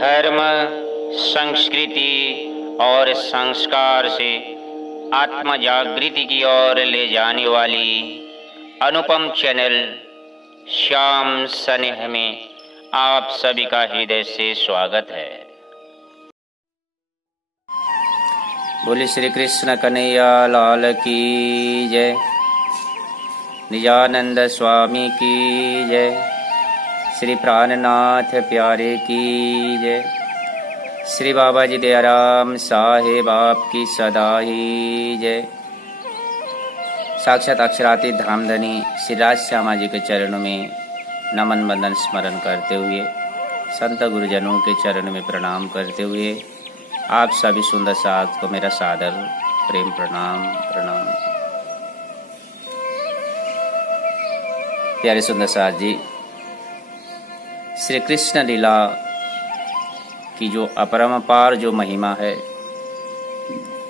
धर्म, संस्कृति और संस्कार से आत्म जागृति की ओर ले जाने वाली अनुपम चैनल श्याम स्नेह में आप सभी का हृदय से स्वागत है। बोले श्री कृष्ण कन्हैया लाल की जय, निजानंद स्वामी की जय, श्री प्राणनाथ प्यारे की जय, श्री बाबा जी दयाराम साहेब आपकी सदा ही जय। साक्षात अक्षरातीत धामधनी श्री राज श्यामा जी के चरणों में नमन बंदन स्मरण करते हुए, संत गुरुजनों के चरण में प्रणाम करते हुए आप सभी सुंदर साथ को मेरा सादर प्रेम प्रणाम। प्यारे सुंदर साथ जी, श्री कृष्ण लीला की जो अपरंपार जो महिमा है,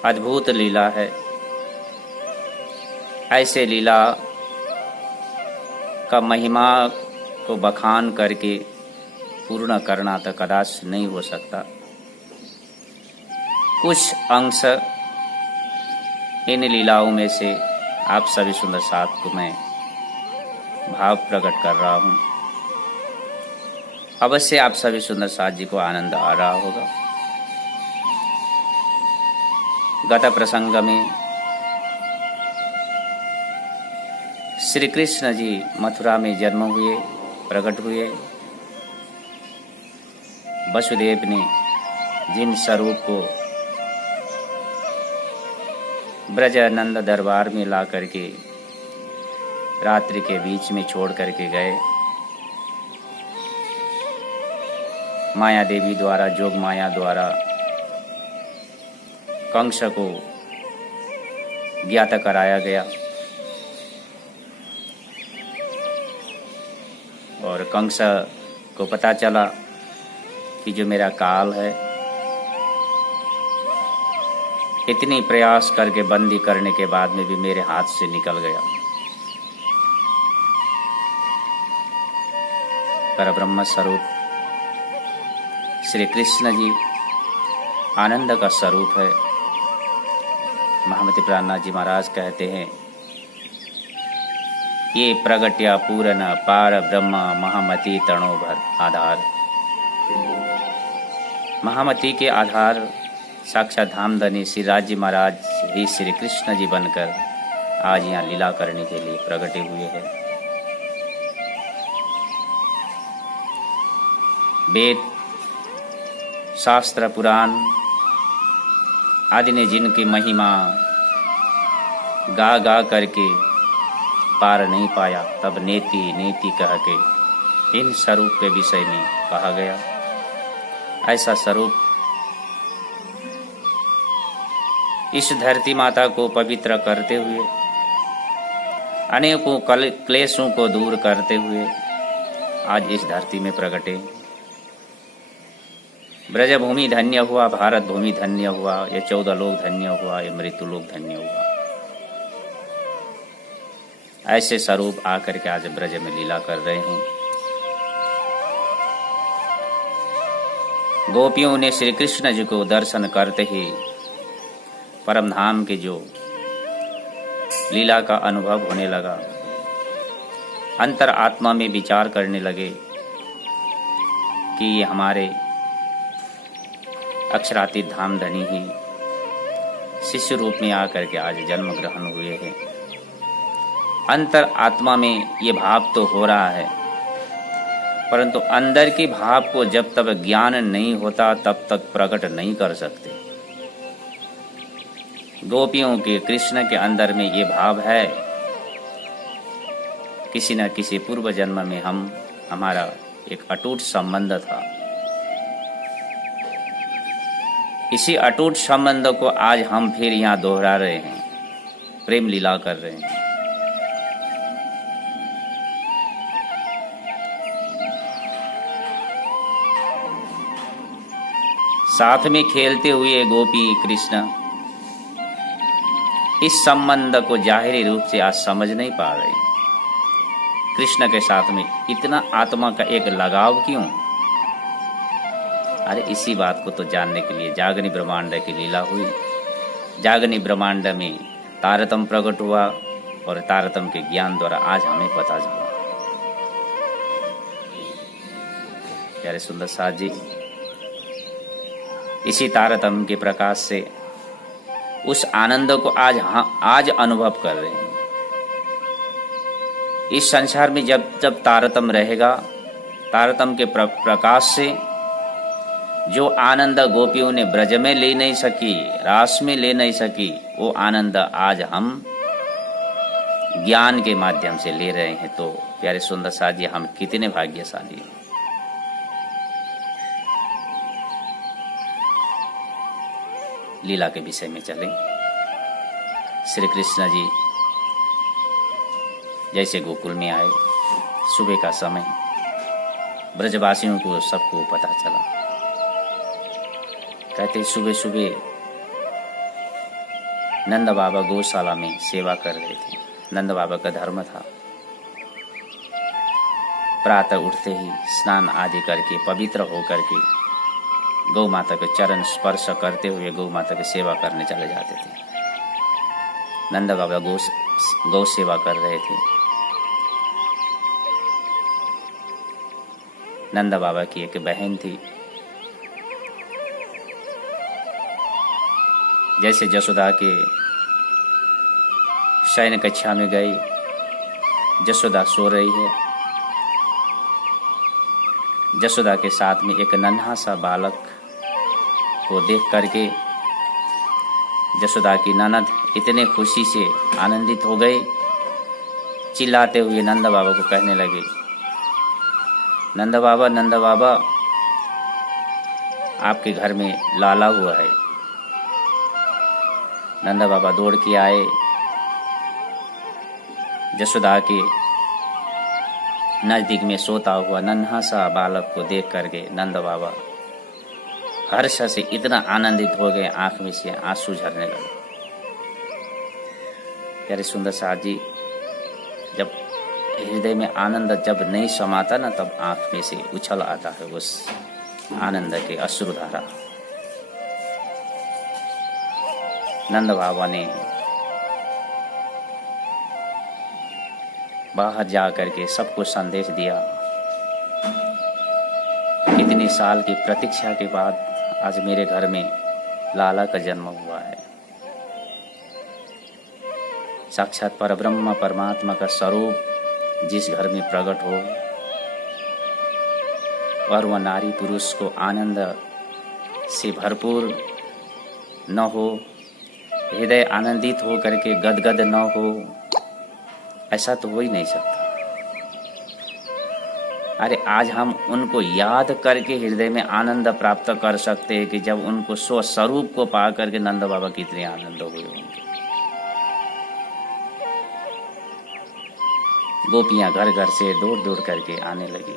अद्भुत लीला है, ऐसे लीला का महिमा को बखान करके पूर्ण करना तो कदाच नहीं हो सकता। कुछ अंश इन लीलाओं में से आप सभी सुंदर साथ को मैं भाव प्रकट कर रहा हूँ। अवश्य आप सभी सुंदर साथ जी को आनंद आ रहा होगा। गत प्रसंग में श्री कृष्ण जी मथुरा में जन्म हुए, प्रकट हुए। वसुदेव ने जिन स्वरूप को ब्रजानंद दरबार में ला करके रात्रि के बीच में छोड़ करके गए, माया देवी द्वारा, जोग माया द्वारा कंस को ज्ञात कराया गया और कंस को पता चला कि जो मेरा काल है, इतनी प्रयास करके बंदी करने के बाद में भी मेरे हाथ से निकल गया। परब्रह्म स्वरूप श्री कृष्ण जी आनंद का स्वरूप है। महामति प्राणनाथ जी महाराज कहते हैं, ये प्रगट्या पूर्ण पार ब्रह्म महामति तणोभर आधार। महामति के आधार साक्षात धामधनी श्री राज्य महाराज ही श्री कृष्ण जी बनकर आज यहाँ लीला करने के लिए प्रगटे हुए हैं। वेद, शास्त्र, पुराण आदि ने जिनकी महिमा गा गा करके पार नहीं पाया, तब नेति नेति कह के इन स्वरूप के विषय में कहा गया। ऐसा स्वरूप इस धरती माता को पवित्र करते हुए, अनेकों क्लेशों को दूर करते हुए आज इस धरती में प्रगटे। ब्रजभूमि धन्य हुआ, भारत भूमि धन्य हुआ, ये 14 लोग धन्य हुआ, ये मृत्यु लोग धन्य हुआ। ऐसे स्वरूप आकर के आज ब्रज में लीला कर रहे हैं। गोपियों ने श्री कृष्ण जी को दर्शन करते ही परम धाम के जो लीला का अनुभव होने लगा, अंतर आत्मा में विचार करने लगे कि ये हमारे अक्षरातीत धामधनी ही शिष्य रूप में आकर के आज जन्म ग्रहण हुए हैं। अंतर आत्मा में ये भाव तो हो रहा है, परंतु अंदर के भाव को जब तक ज्ञान नहीं होता तब तक प्रकट नहीं कर सकते। गोपियों के कृष्ण के अंदर में ये भाव है, किसी न किसी पूर्व जन्म में हमारा एक अटूट संबंध था। इसी अटूट संबंध को आज हम फिर यहाँ दोहरा रहे हैं, प्रेम लीला कर रहे हैं। साथ में खेलते हुए गोपी कृष्ण इस संबंध को जाहिरी रूप से आज समझ नहीं पा रहे। कृष्ण के साथ में इतना आत्मा का एक लगाव क्यों? अरे इसी बात को तो जानने के लिए जागनी ब्रह्मांड की लीला हुई। जागनी ब्रह्मांड में तारतम प्रकट हुआ और तारतम के ज्ञान द्वारा आज हमें पता चला। प्यारे सुंदर साथ जी, इसी तारतम के प्रकाश से उस आनंद को आज अनुभव कर रहे हैं। इस संसार में जब जब तारतम रहेगा, तारतम के प्रकाश से जो आनंद गोपियों ने ब्रज में ले नहीं सकी, रास में ले नहीं सकी, वो आनंद आज हम ज्ञान के माध्यम से ले रहे हैं। तो प्यारे सुंदर साथ जी, हम कितने भाग्यशाली हैं। लीला के विषय में चलें। श्री कृष्ण जी जैसे गोकुल में आए, सुबह का समय, ब्रजवासियों को सबको पता चला। कहते सुबह सुबह नंद बाबा गौशाला में सेवा कर रहे थे। नंद बाबा का धर्म था प्रातः उठते ही स्नान आदि करके पवित्र होकर के गौ माता के चरण स्पर्श करते हुए गौ माता की सेवा करने चले जाते थे। नंद बाबा गौ सेवा कर रहे थे। नंद बाबा की एक बहन थी, जैसे जसोदा के शयन कक्षा में गई, जसोदा सो रही है। जसोदा के साथ में एक नन्हा सा बालक को देख करके जसोदा की ननद इतने खुशी से आनंदित हो गई, चिल्लाते हुए नंद बाबा को कहने लगे, नंद बाबा आपके घर में लाला हुआ है। नंद बाबा दौड़ के आए। जसोदा के नजदीक में सोता हुआ नन्हा सा बालक को देख करके नंद बाबा हर्ष से इतना आनंदित हो गए, आंख में से आंसू झरने लगे। प्यारे सुंदर साथ जी, जब हृदय में आनंद जब नहीं समाता ना, तब आंख में से उछल आता है उस आनंद के अश्रुधारा। नंद बाबा ने बाहर जा करके सबको संदेश दिया। कितने साल की प्रतीक्षा के बाद आज मेरे घर में लाला का जन्म हुआ है। साक्षात परब्रह्म परमात्मा का स्वरूप जिस घर में प्रकट हो और वह नारी पुरुष को आनंद से भरपूर न हो, हृदय आनंदित हो करके गदगद न हो, ऐसा तो हो ही नहीं सकता। अरे आज हम उनको याद करके हृदय में आनंद प्राप्त कर सकते हैं कि जब उनको स्वस्वरूप को पा करके नंद बाबा कितने आनंद हुए होंगे। गोपियां घर घर से दौड़ दौड़ करके आने लगी।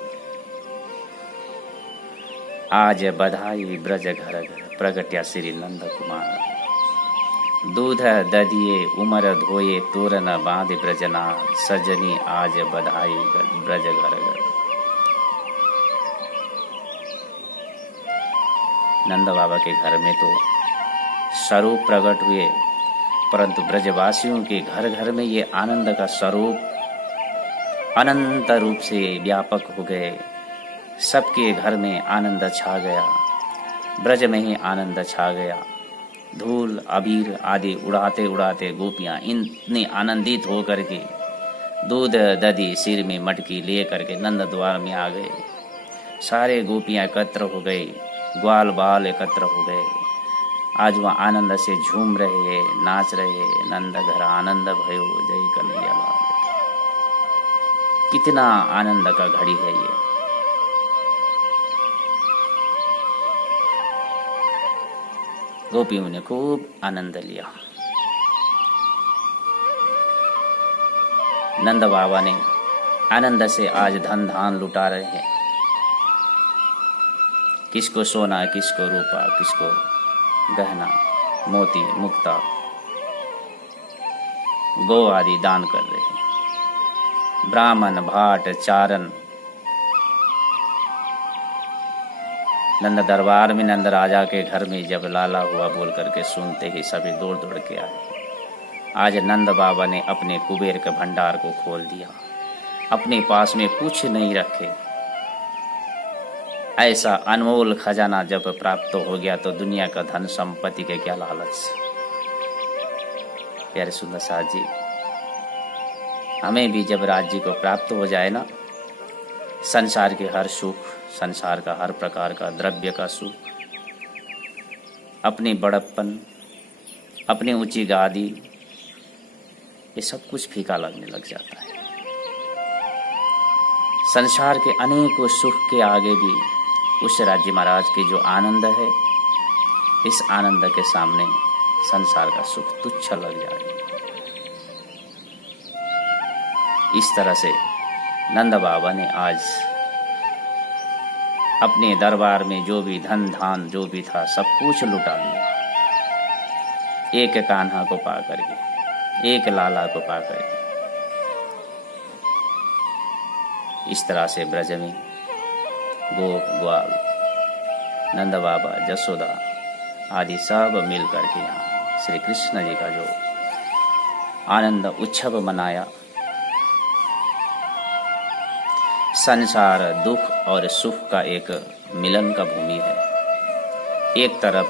आज बधाई ब्रज घर घर प्रगट्या श्री नंद कुमार। दूध दधिये उमर धोये तोरण बांध ब्रजना, सजनी आज बधाई ब्रज घर घर। नंद बाबा के घर में तो स्वरूप प्रकट हुए, परंतु ब्रजवासियों के घर घर में ये आनंद का स्वरूप अनंत रूप से व्यापक हो गए। सबके घर में आनंद छा गया, ब्रज में ही आनंद छा गया। धूल अबीर आदि उड़ाते उड़ाते गोपियां इतनी आनंदित हो करके दूध दधी सिर में मटकी ले करके नंद द्वार में आ गए। सारे गोपियां एकत्र हो गए, ग्वाल बाल एकत्र हो गए। आज वह आनंद से झूम रहे, नाच रहे। नंद घर आनंद भयो जय कन्हैया लाल। कितना आनंद का घड़ी है ये। गोपियों ने खूब आनंद लिया। नंद बाबा ने आनंद से आज धन धान लुटा रहे हैं। किसको सोना, किसको रूपा, किसको गहना मोती मुक्ता गौ आदि दान कर रहे हैं। ब्राह्मण भाट चारण नंद दरबार में नंद राजा के घर में जब लाला हुआ बोल करके सुनते ही सभी दौड़ दौड़ के आए। आज नंद बाबा ने अपने कुबेर के भंडार को खोल दिया, अपने पास में कुछ नहीं रखे। ऐसा अनमोल खजाना जब प्राप्त हो गया तो दुनिया का धन संपत्ति के क्या लालच। प्यारे सुंदर साथ जी, हमें भी जब राज्य को प्राप्त हो जाए ना, संसार के हर सुख, संसार का हर प्रकार का द्रव्य का सुख, अपनी बड़प्पन, अपनी ऊंची गादी, ये सब कुछ फीका लगने लग जाता है। संसार के अनेकों सुख के आगे भी उस राज्य महाराज के जो आनंद है, इस आनंद के सामने संसार का सुख तुच्छ लग जाएगा। इस तरह से नंद बाबा ने आज अपने दरबार में जो भी धन धान जो भी था सब कुछ लुटा लिया, एक कान्हा को पा करके, एक लाला को पा करके। इस तरह से ब्रज में गोप ग्वाल, नंद बाबा, जसोदा आदि सब मिल करके यहाँ श्री कृष्ण जी का जो आनंद उत्सव मनाया। संसार दुख और सुख का एक मिलन का भूमि है। एक तरफ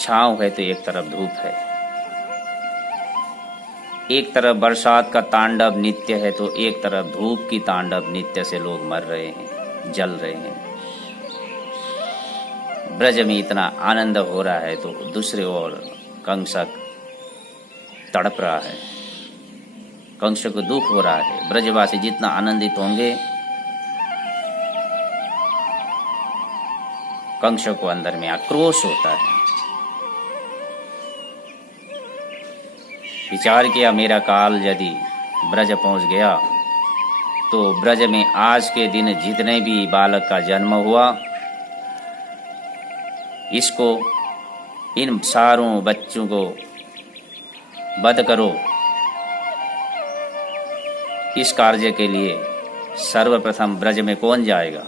छांव है तो एक तरफ धूप है, एक तरफ बरसात का तांडव नित्य है तो एक तरफ धूप की तांडव नित्य से लोग मर रहे हैं, जल रहे हैं। ब्रज में इतना आनंद हो रहा है तो दूसरे ओर कंसक तड़प रहा है, कंस को दुख हो रहा है। ब्रजवासी जितना आनंदित होंगे, कंस को अंदर में आक्रोश होता है। विचार किया, मेरा काल यदि ब्रज पहुंच गया तो ब्रज में आज के दिन जितने भी बालक का जन्म हुआ, इसको, इन सारों बच्चों को वध करो। इस कार्य के लिए सर्वप्रथम ब्रज में कौन जाएगा?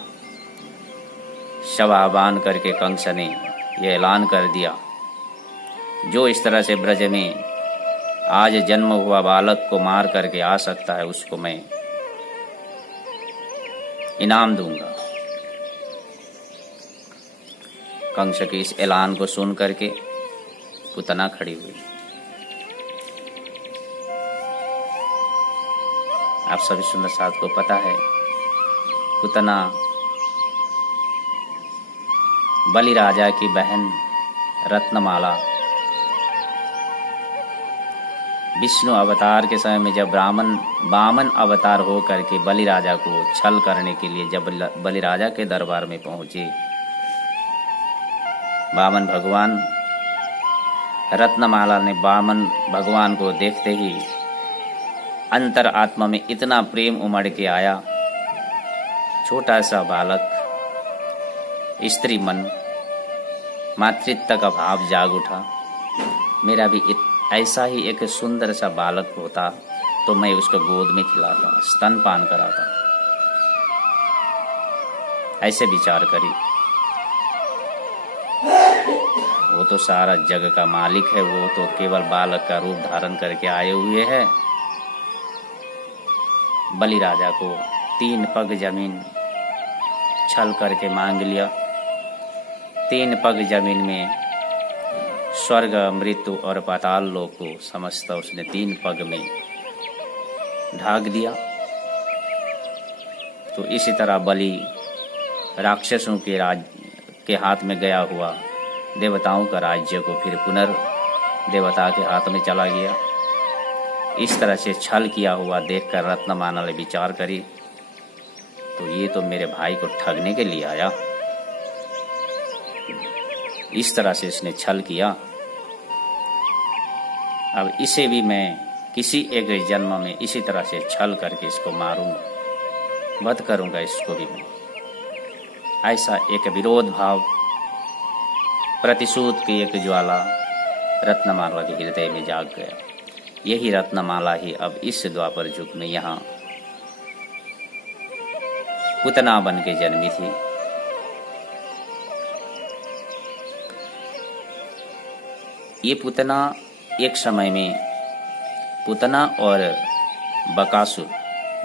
शव बांध करके कंस ने यह ऐलान कर दिया, जो इस तरह से ब्रज में आज जन्म हुआ बालक को मार करके आ सकता है, उसको मैं इनाम दूंगा। कंस के इस ऐलान को सुन करके पुतना खड़ी हुई। आप सभी सुंदर साथ को पता है, पुतना बलि राजा की बहन रत्नमाला विष्णु अवतार के समय में जब वामन अवतार हो करके बलि राजा को छल करने के लिए जब बलि राजा के दरबार में पहुंचे, वामन भगवान, रत्नमाला ने वामन भगवान को देखते ही अंतर आत्मा में इतना प्रेम उमड़ के आया। छोटा सा बालक, स्त्री मन, मातृत्व का भाव जाग उठा। मेरा भी ऐसा ही एक सुंदर सा बालक होता तो मैं उसको गोद में खिलाता, स्तनपान कराता। ऐसे विचार करी। वो तो सारा जग का मालिक है, वो तो केवल बालक का रूप धारण करके आए हुए हैं। बलि राजा को 3 पग जमीन छल करके मांग लिया। 3 पग जमीन में स्वर्ग, मृत्यु और पाताल लोक को समस्त उसने 3 पग में ढाक दिया। तो इसी तरह बलि राक्षसों के हाथ में गया हुआ देवताओं का राज्य को फिर पुनर्देवता के हाथ में चला गया। इस तरह से छल किया हुआ देखकर रत्नमाला ने विचार करी, तो ये तो मेरे भाई को ठगने के लिए आया। इस तरह से इसने छल किया। अब इसे भी मैं किसी एक जन्म में इसी तरह से छल करके इसको मारूंगा, वध करूंगा इसको भी मैं। ऐसा एक विरोध भाव, प्रतिशोध की एक ज्वाला रत्नमाला के हृदय में जाग गया। यही रत्नमाला ही अब इस द्वापर युग में यहाँ पुतना बन के जन्मी थी। ये पूतना एक समय में पूतना और बकासुर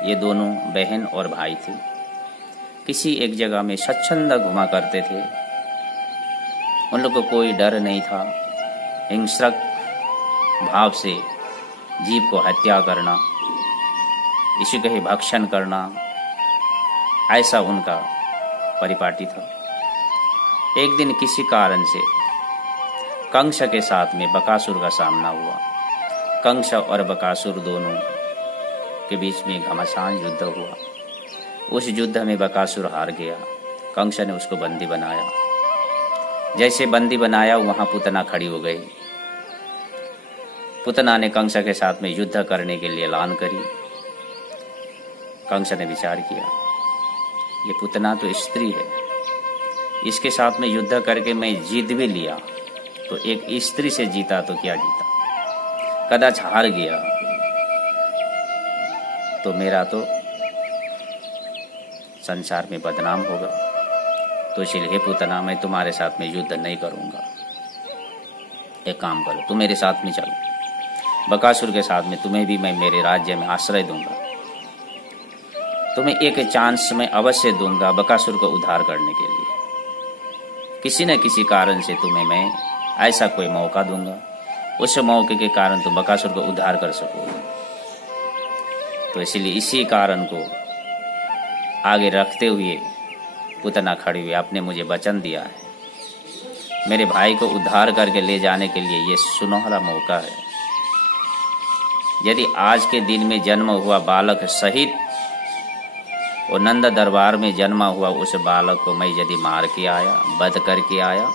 ये दोनों बहन और भाई थे। किसी एक जगह में स्वच्छंद घुमा करते थे। उन लोगों को कोई डर नहीं था। हिंसक भाव से जीव को हत्या करना, इसी का ही भक्षण करना, ऐसा उनका परिपाटी था। एक दिन किसी कारण से कंस के साथ में बकासुर का सामना हुआ। कंस और बकासुर दोनों के बीच में घमासान युद्ध हुआ। उस युद्ध में बकासुर हार गया। कंस ने उसको बंदी बनाया। जैसे बंदी बनाया वहां पूतना खड़ी हो गई। पूतना ने कंस के साथ में युद्ध करने के लिए ऐलान करी। कंस ने विचार किया, ये पूतना तो स्त्री है, इसके साथ में युद्ध करके मैं जीत भी लिया तो एक स्त्री से जीता तो क्या जीता, कदाच हार गया तो मेरा तो संसार में बदनाम होगा। तो इसलिए हे पूतना, मैं तुम्हारे साथ में युद्ध नहीं करूंगा। एक काम करो, तुम मेरे साथ में चलो। बकासुर के साथ में तुम्हें भी मैं मेरे राज्य में आश्रय दूंगा। तुम्हें एक चांस मैं अवश्य दूंगा बकासुर को उद्धार करने के लिए। किसी न किसी कारण से तुम्हें मैं ऐसा कोई मौका दूंगा, उस मौके के कारण तुम बकासुर को उद्धार कर सकोगे। तो इसलिए इसी कारण को आगे रखते हुए पूतना खड़ी हुई, आपने मुझे वचन दिया है, मेरे भाई को उद्धार करके ले जाने के लिए ये सुनहरा मौका है। यदि आज के दिन में जन्म हुआ बालक सहित और नंद दरबार में जन्मा हुआ उस बालक को मैं यदि मार के आया, वध करके आया,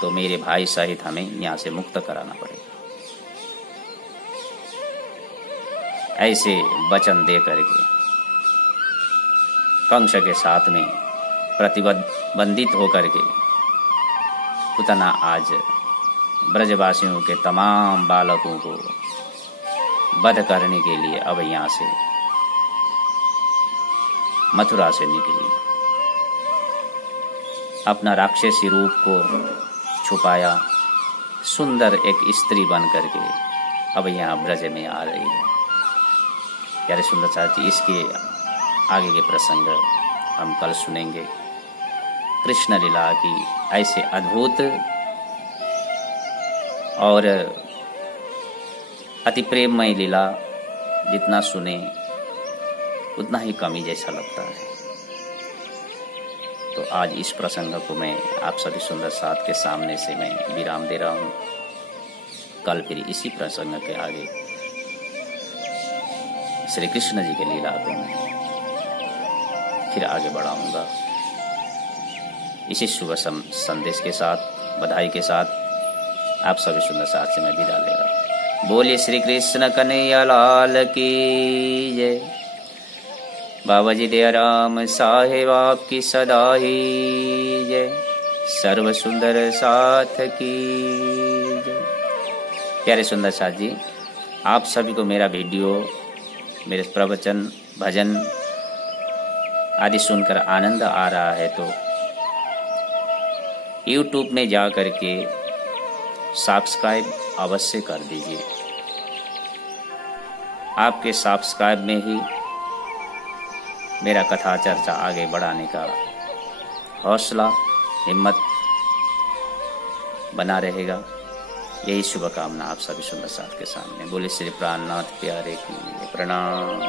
तो मेरे भाई सहित हमें यहाँ से मुक्त कराना पड़ेगा। ऐसे वचन दे करके कंस के साथ में प्रतिबंधित होकर के पूतना आज ब्रजवासियों के तमाम बालकों को वध करने के लिए अब यहाँ से मथुरा से निकली। अपना राक्षसी रूप को छुपाया, सुंदर एक स्त्री बन करके अब यहाँ ब्रज में आ रही है। प्यारे सुंदर साथी, इसके आगे के प्रसंग हम कल सुनेंगे। कृष्ण लीला की ऐसे अद्भुत और अति प्रेममय लीला जितना सुने उतना ही कमी जैसा लगता है। तो आज इस प्रसंग को मैं आप सभी सुंदर साथ के सामने से मैं विराम दे रहा हूँ। कल फिर इसी प्रसंग के आगे श्री कृष्ण जी के लीला को मैं फिर आगे बढ़ाऊंगा। इसी शुभ संदेश के साथ, बधाई के साथ आप सभी सुंदर साथ से मैं विदा ले रहा हूँ। बोलिए श्री कृष्ण कन्हैया लाल की जय। बाबा जी दया राम साहेब आपकी सदा ही जय। सर्व सुंदर साथ की जय। प्यारे सुंदर साथ जी, आप सभी को मेरा वीडियो, मेरे प्रवचन, भजन आदि सुनकर आनंद आ रहा है तो YouTube में जा करके सब्सक्राइब अवश्य कर दीजिए। आपके सब्सक्राइब में ही मेरा कथा चर्चा आगे बढ़ाने का हौसला, हिम्मत बना रहेगा। यही शुभकामना आप सभी सुंदर साथ के सामने। बोले श्री प्राणनाथ प्यारे की प्रणाम।